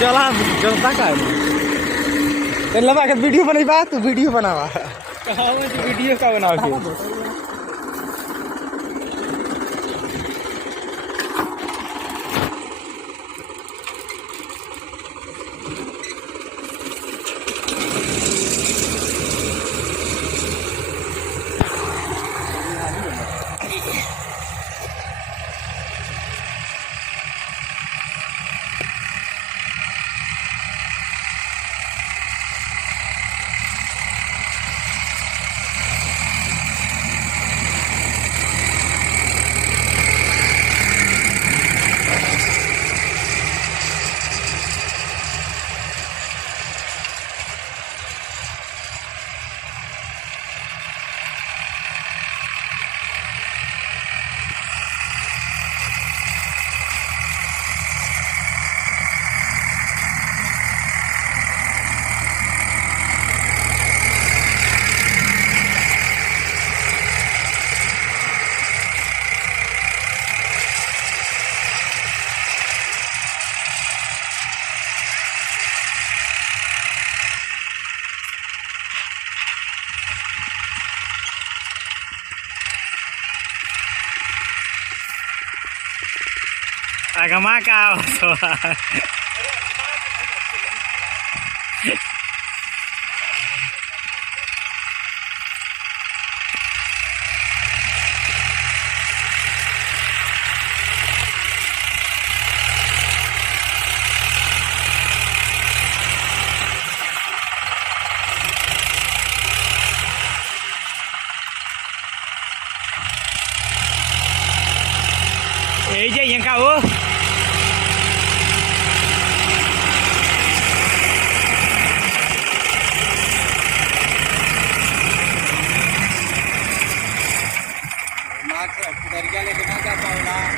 जला जलता का तेला बात वीडियो बनेबा तू वीडियो बनावा कहाँ में तू वीडियो का बनाओ agama kau yang kau dari gale ke naga kau lah